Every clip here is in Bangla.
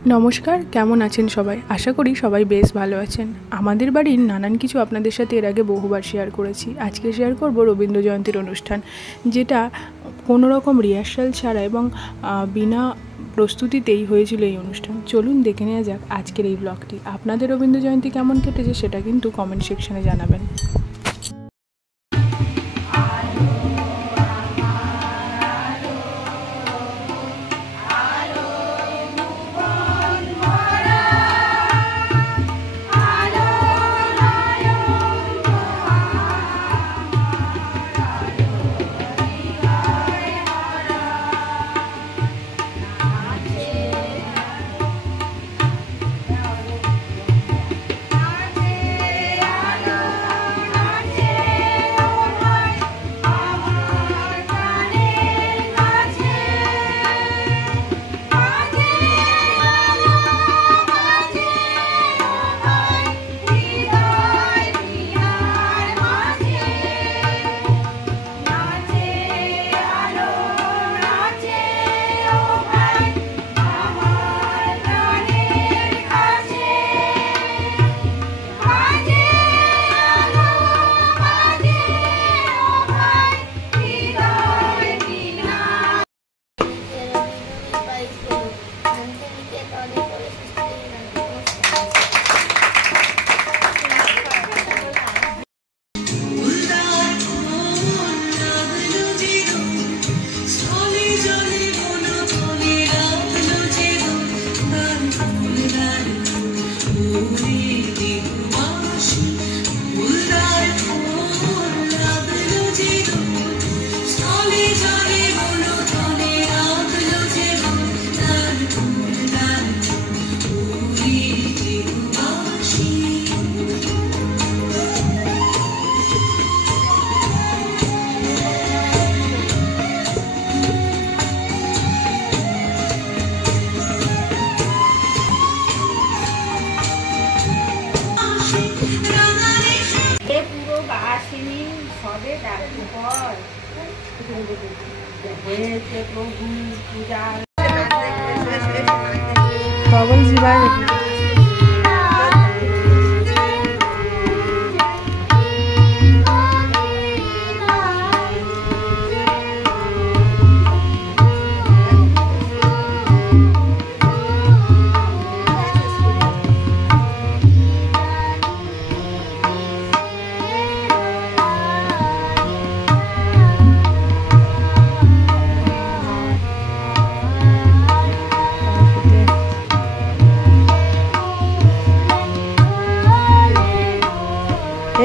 নমস্কার, কেমন আছেন সবাই? আশা করি সবাই বেশ ভালো আছেন। আমাদের বাড়ির নানান কিছু আপনাদের সাথে এর আগে বহুবার শেয়ার করেছি। আজকে শেয়ার করব রবীন্দ্র জয়ন্তীর অনুষ্ঠান, যেটা কোনো রকম রিহার্সাল ছাড়া এবং বিনা প্রস্তুতিতেই হয়েছিল এই অনুষ্ঠান। চলুন দেখে নেওয়া যাক আজকের এই ব্লগটি। আপনাদের রবীন্দ্র জয়ন্তী কেমন কেটেছে সেটা কিন্তু কমেন্ট সেকশনে জানাবেন। পাগল জীবায়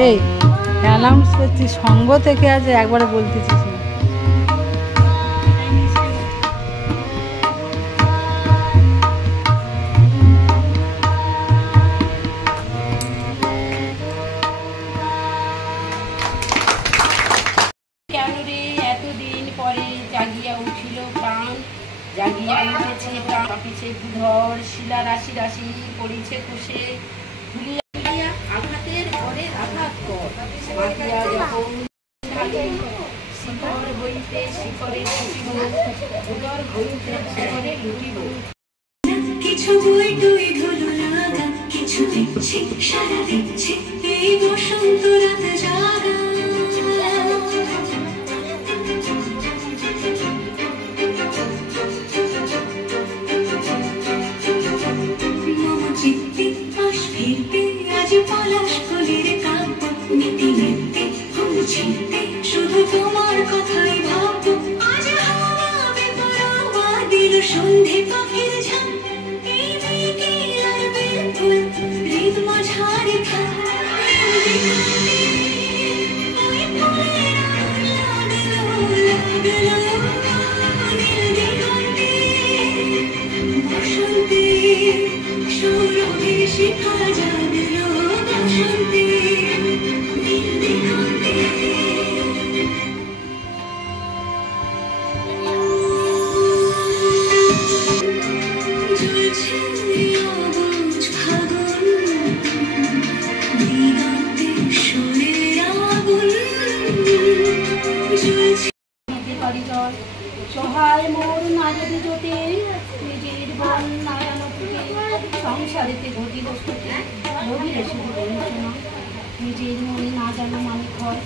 এই অ্যানাউন্স করছি, সঙ্গ থেকে আজ একবারে বলতেছিস না। কেন রে এতদিন পরে জাগিয়া উঠিল প্রাণ, জাগিয়া উঠেছে প্রাণ, পিছে ধর শিলা রাশি রাশি পড়িছে কোষে, আঘাতের পরে আঘাত কর, মাতিয়া যখন শিখর হইতে শিখরে ছুটিব, উদর হইতে শিখরে লুটিব। কিছু বই তুই ধুলো লাগা, কিছু দিচ্ছে সারা দিচ্ছে এই বসন্ত রাত জাগা। মম চিত্তে পাশ ফিরতে আজ পলাশ ফুলের কাব্য, নিতে নিতে ফুল ছিঁড়তে শুধু তোমার কথাই ভাববো। আজ হাওয়া বেপরোয়া দিল সন্ধে পাখির ঝাঁক, এই বিকেল আর বেলফুল হৃদ মাঝারে থাক। ওই ফুলের লাগলো নীল দিগন্তে, বসন্তে সৌরভে শিখা জাগলো, বসন্তে নীল দিগন্তে। ঝুলছে অবুঝ ফাগুন, দিগন্তে সুরের আগুন ঝুলছে। সহায় মোর না যদি জোটে, নিজের বন্যায়ন থেকে সংসারেতে ঘটিল ক্ষতি, রবিরে শুধু বঞ্চনা, নিজের মনে না জানো মালিক হয়,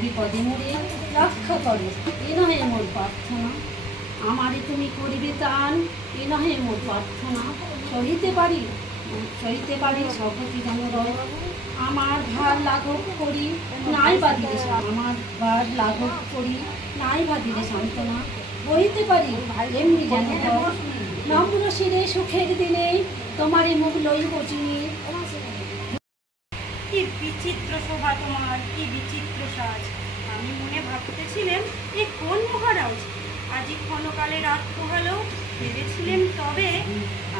বিপদে মরে রক্ষা করো, এ নহে মোর প্রার্থনা। আমারে তুমি করিবে টান, এ নহে মোর প্রার্থনা। সহিতে পারি সকতি যেন রয়, আমার ভার লাঘব করি নাই বাদিলে, আমার ভার লাঘব করি নাই বাদিলে সান্ত্বনা। বহিতে পারি এমনি যেন নম্র শিরে সুখের দিনে তোমারই মুখ লইব চিনি। কি বিচিত্র শোভা তোমার, কি বিচিত্র সাজ। আমি মনে ভাবতেছিলেন এ কোন মহারাজ, আজি ক্ষণকালে রাত পোহালো, ভেবেছিলেন তবে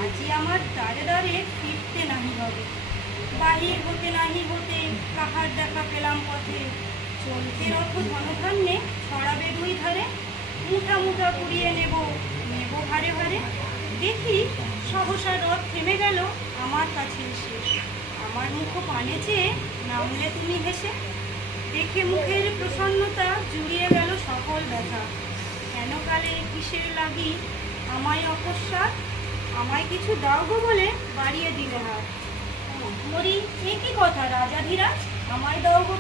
আজি আমার দ্বারে দ্বারে ফিরতে নাহি হবে। বাহির হতে নাহি হতে কাহার দেখা পেলাম পথে, চলতে রথ ধনধান্যে ছড়াবে দুই ধারে, মুঠা মুঠা কুড়িয়ে নেব ভারে ভারে। দেখি সহসা রথ থেমে গেল আমার কাছে এসে, আমার মুখ পানে চেয়ে নামলে তুমি হেসে। দেখে মুখের প্রসন্নতা জুড়িয়ে গেল সকল ব্যথা, কেন কালে কিসের লাগি আমায় অকস্মাৎ, আমায় কিছু দাও গো বলে বাড়িয়ে দিলে হাত। মরি এ কি কথা রাজাধিরাজ, আমায় দাও গো।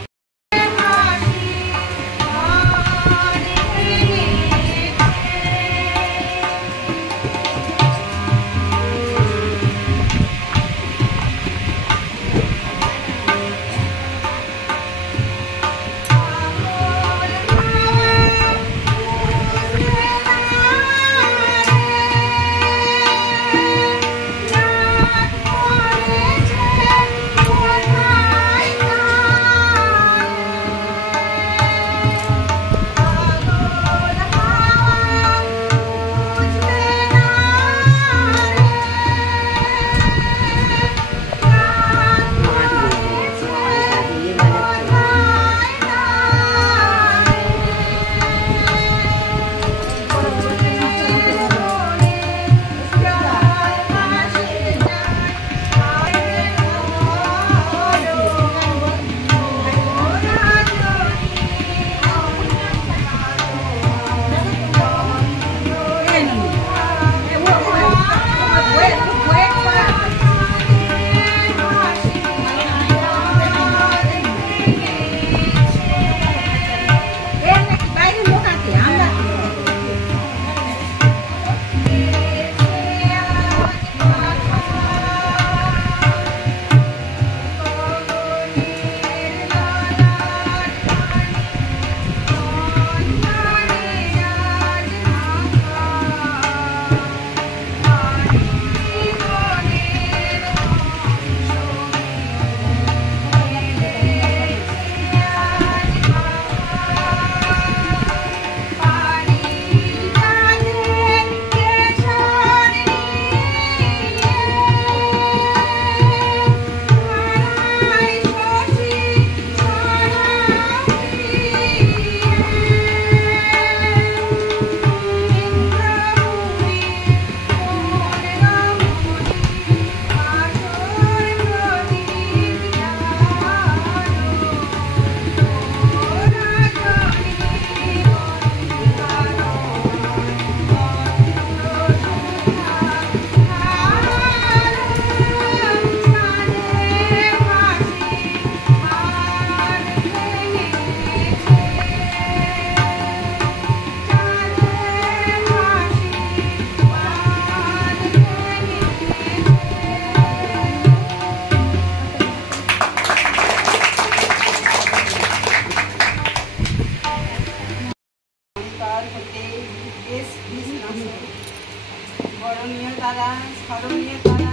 বরণীয় তারা, স্মরণীয় তারা,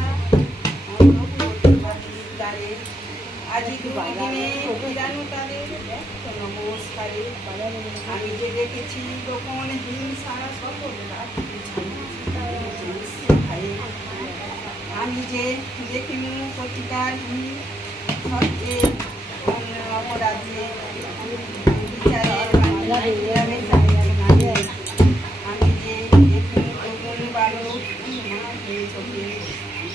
আজি দুদিনে ফিরানো তাদের নমস্কারে। আমি যে দেখেছি তখন হিংসা সকল আমি যে দেখিনি প্রতিকার সত্যে অপরাধে বিচারের আমি যে দেখিনি তখন বালক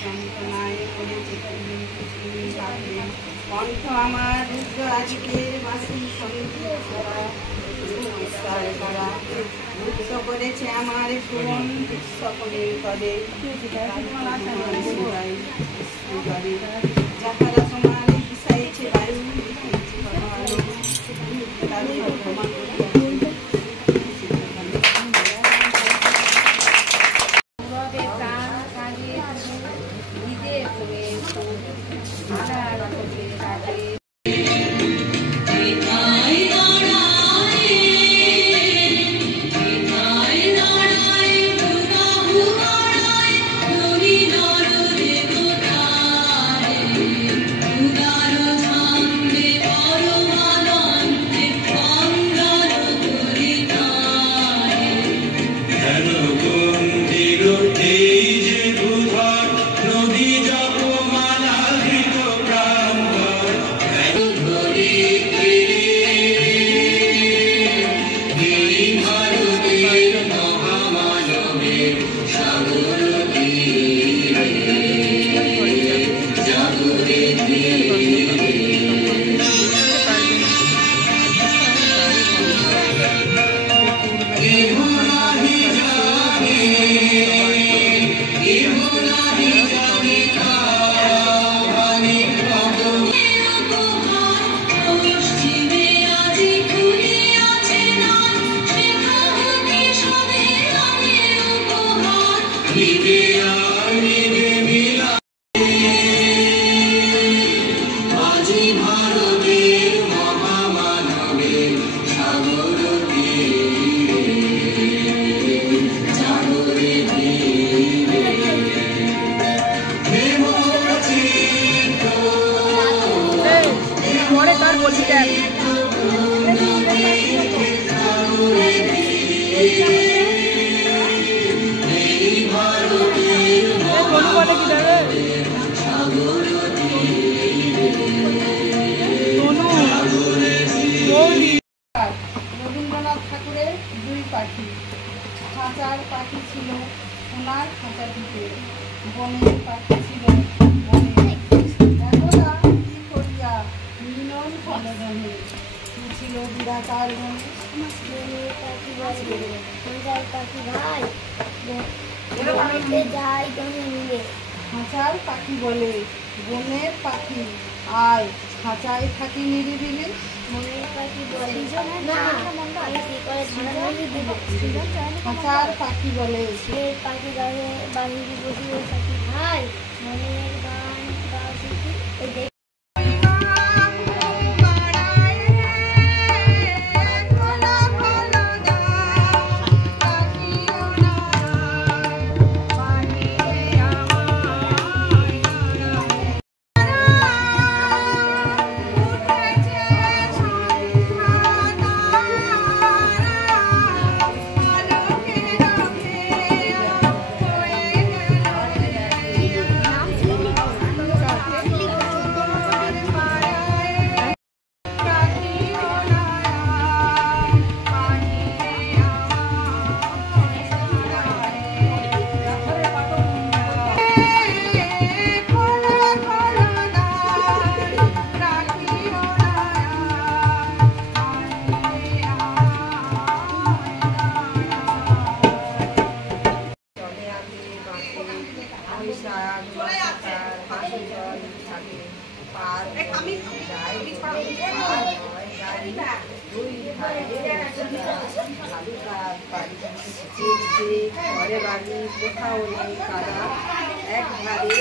যন্ত্রণায় করেছে কণ্ঠ আমার রুদ্র আজকের বাসি সঙ্গীত ঈশ্বরে তারা মুক্ত করেছে আমার কোন সকলের পদে যাহারা তোমার বিষাইছে বায়ু তাদের ক্ষমা করিয়া প্রাণ কাজে দিদে তুমি আধার করতে কাজে রবীন্দ্রনাথ ঠাকুরের দুই পাখি, খাঁচার পাখি ছিল সোনার খাঁচাটিতে, বনের পাখি ছিল বনে, একদা কি করিয়া মিলন ফলদনে, কি ছিল বিরাকার বনে, পাখি ভাই বনেতে যাই তুমি মিলে খাঁচার পাখি বলে বনের পাখি আয় খাঁচায় থাকি নিরিবিলি, মনের পাখি বলে না আমি কি করে ধারাবাহিক দিব খাঁচার পাখি বলে এর পাখি গায়ে বাহিরে বসিয়ে থাকি ভাই মনের গান গাও শিখি ওই দেখ ঘরে বাড়ি কোথাও নেই কারা একধারে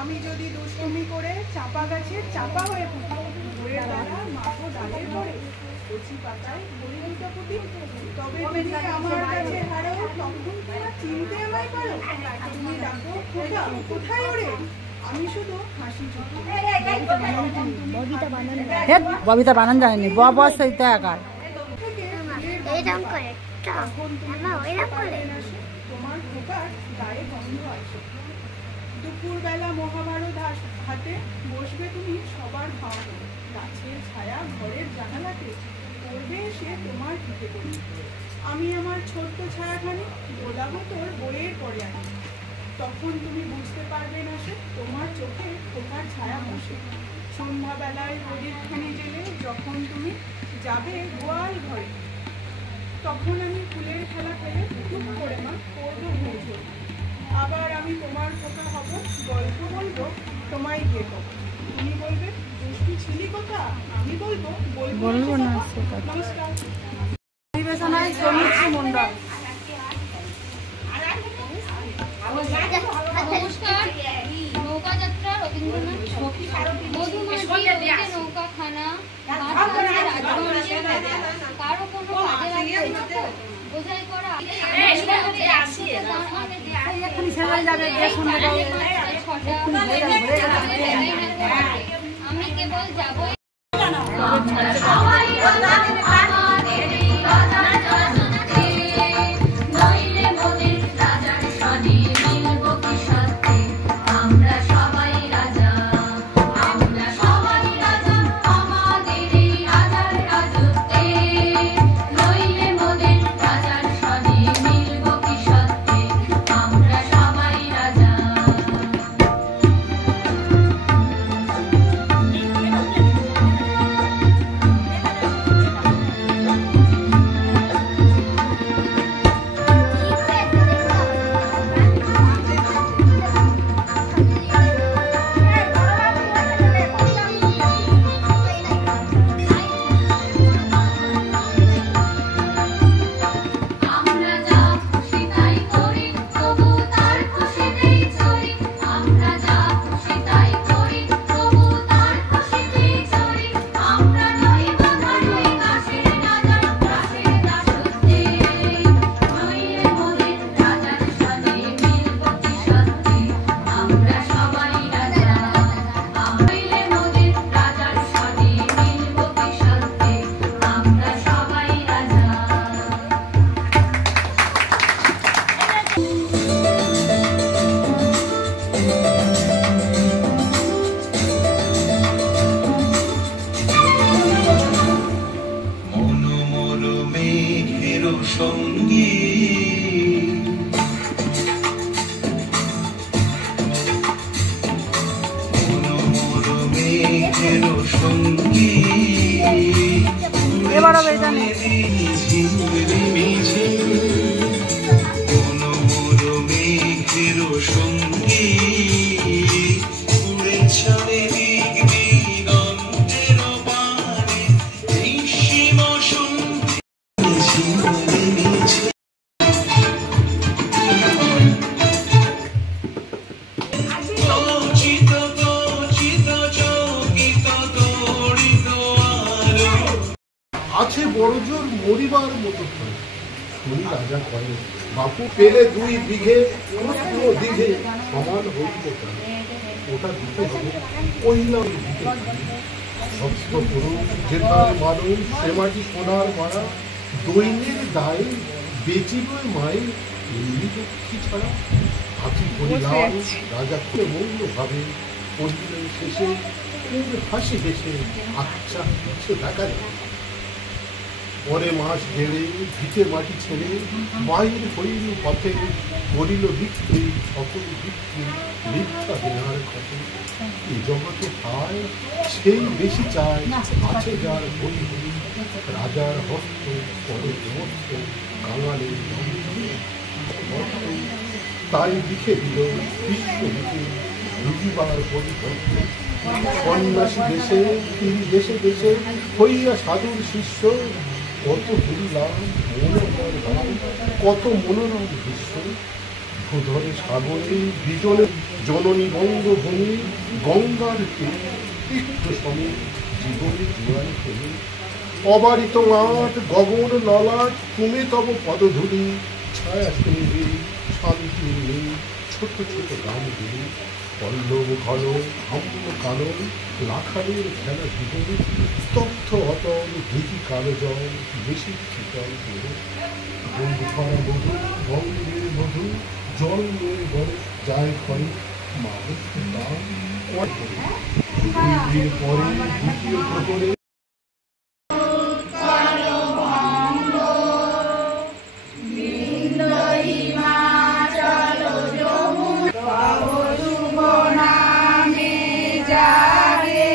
আমি যদি দুষ্টুমি করে চাপা গাছে চাপা হয়ে পুঁতি, বইয়ের দ্বারা মাথো ডালের পরে কচি পাতায় বই দুটো পুঁতি, তবে তুমি আমার কাছে হারো, তখন তোমরা চিনতে আমায় পারো। তুমি ডাকো খোকা কোথায় ওরে, আমি শুধু হাসি চুকি। ববিতা বানান জানেনি বাবা সেইটা একার এরকম করে তোমার খোকার গায়ে গন্ধ আসে। দুপুরবেলা মহাভারত হাতে বসবে তুমি সবার খাওয়ানো, গাছের ছায়া ঘরের জানালাতে পড়বে এসে তোমার পিঠে করে। আমি আমার ছোট্ট ছায়াখানি গোলাবো তোর বইয়ের পরে আনি, তখন তুমি বুঝতে পারবে না সে তোমার চোখে খোকার ছায়া বসে। সন্ধ্যাবেলায় প্রদীপখানি জেলে যখন তুমি যাবে গোয়াল ঘরে, তখন আমি ফুলের খেলা পেলে টুক করে মা করবো বুঝো। আবার আমি তোমার কথা হব, গল্প বলবো তোমায় গিয়ে কব। তুমি বলবে দুষ্টু ছিলি কথা, আমি বলবো বলবো না। নমস্কার। পরিবেশনায় সমিত্র মণ্ডল। নমস্কার। নৌকা যাত্রা রবীন্দ্রনাথ। মধুমাছি নৌকাখানা কারো কোনো কাজে লাগবে না, বোঝাই করা আমি কেবল যাবো। এবারও বেজানে আছে বড় জোর মরিবার মতো শুনি রাজা কয়ে, বাপু পেলে 2 বিঘে পুরো দিঘে সমান হইব, ওটা দিতে হবে কহিলাম দিতে। সত্য পুরুষ যেথায় মানুষ সে মাটি সোনার মারা, দৈন্যের দায়ে বেচিব মাই এমনি লক্ষ্মী ছাড়া। হাতি করিলাম রাজা খুলে মৌন ভাবে, কহিলেন শেষে খুব হাসি হেসে, আচ্ছা কিছু দেখা যায়। পরে মাস গেলে ভিটে মাটি ছেড়ে বাহির হইল পথে, করিল বিক্রি সকল বিক্রি মিথ্যা দেনার ক্ষতে। এই জগতে পায় সেই বেশি চায়, আছে যার বই বই রাজার হস্ত পরে সমস্ত কাঙালের তাই লিখে দিল বিশ্ব লিখে রুবিবার পরিবর্তে। সন্ন্যাসী দেশে তিনি দেশে দেশে হইয়া সাধুর শিষ্য, কত ঘুরিলাম মনোহর গান কত মনোরম দৃশ্য। ভূধরে সাগরে বিজনে জননী বঙ্গভূমি, গঙ্গার তীর্থ সমে জীবনে জোয়ার ফেলে। অবারিত মাঠ গগন ললাট তুমি তব পদধূলি, ছায়া শুনবে শান্তি নেই ছোট ছোট গানগুলি। পল্লব ঘন আম্ল কানন লাখানের খেলা জীবনে, স্তব্ধ অতল দিঘি কালো জল বেশি শীতল করে। বন্ধু ভরা মধু বঙ্গের মধু জল নিয়ে গড়ে যায় ক্ষণে, মানুষ দাম পরে দ্বিতীয় প্রহরে। শুভ নামে যারে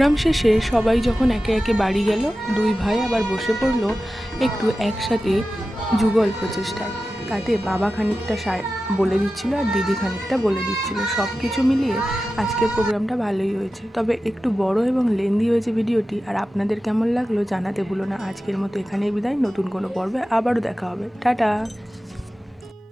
প্রোগ্রাম শেষে সবাই যখন একে একে বাড়ি গেল, দুই ভাই আবার বসে পড়লো একটু একসাথে যুগল প্রচেষ্টায়। তাতে বাবা খানিকটা বলে দিচ্ছিল আর দিদি খানিকটা বলে দিচ্ছিল। সব কিছু মিলিয়ে আজকের প্রোগ্রামটা ভালোই হয়েছে, তবে একটু বড় এবং লেন্দি হয়েছে ভিডিওটি। আর আপনাদের কেমন লাগলো জানাতে ভুলো না। আজকের মতো এখানেই বিদায়, নতুন কোনো পর্বে আবারও দেখা হবে। টাটা।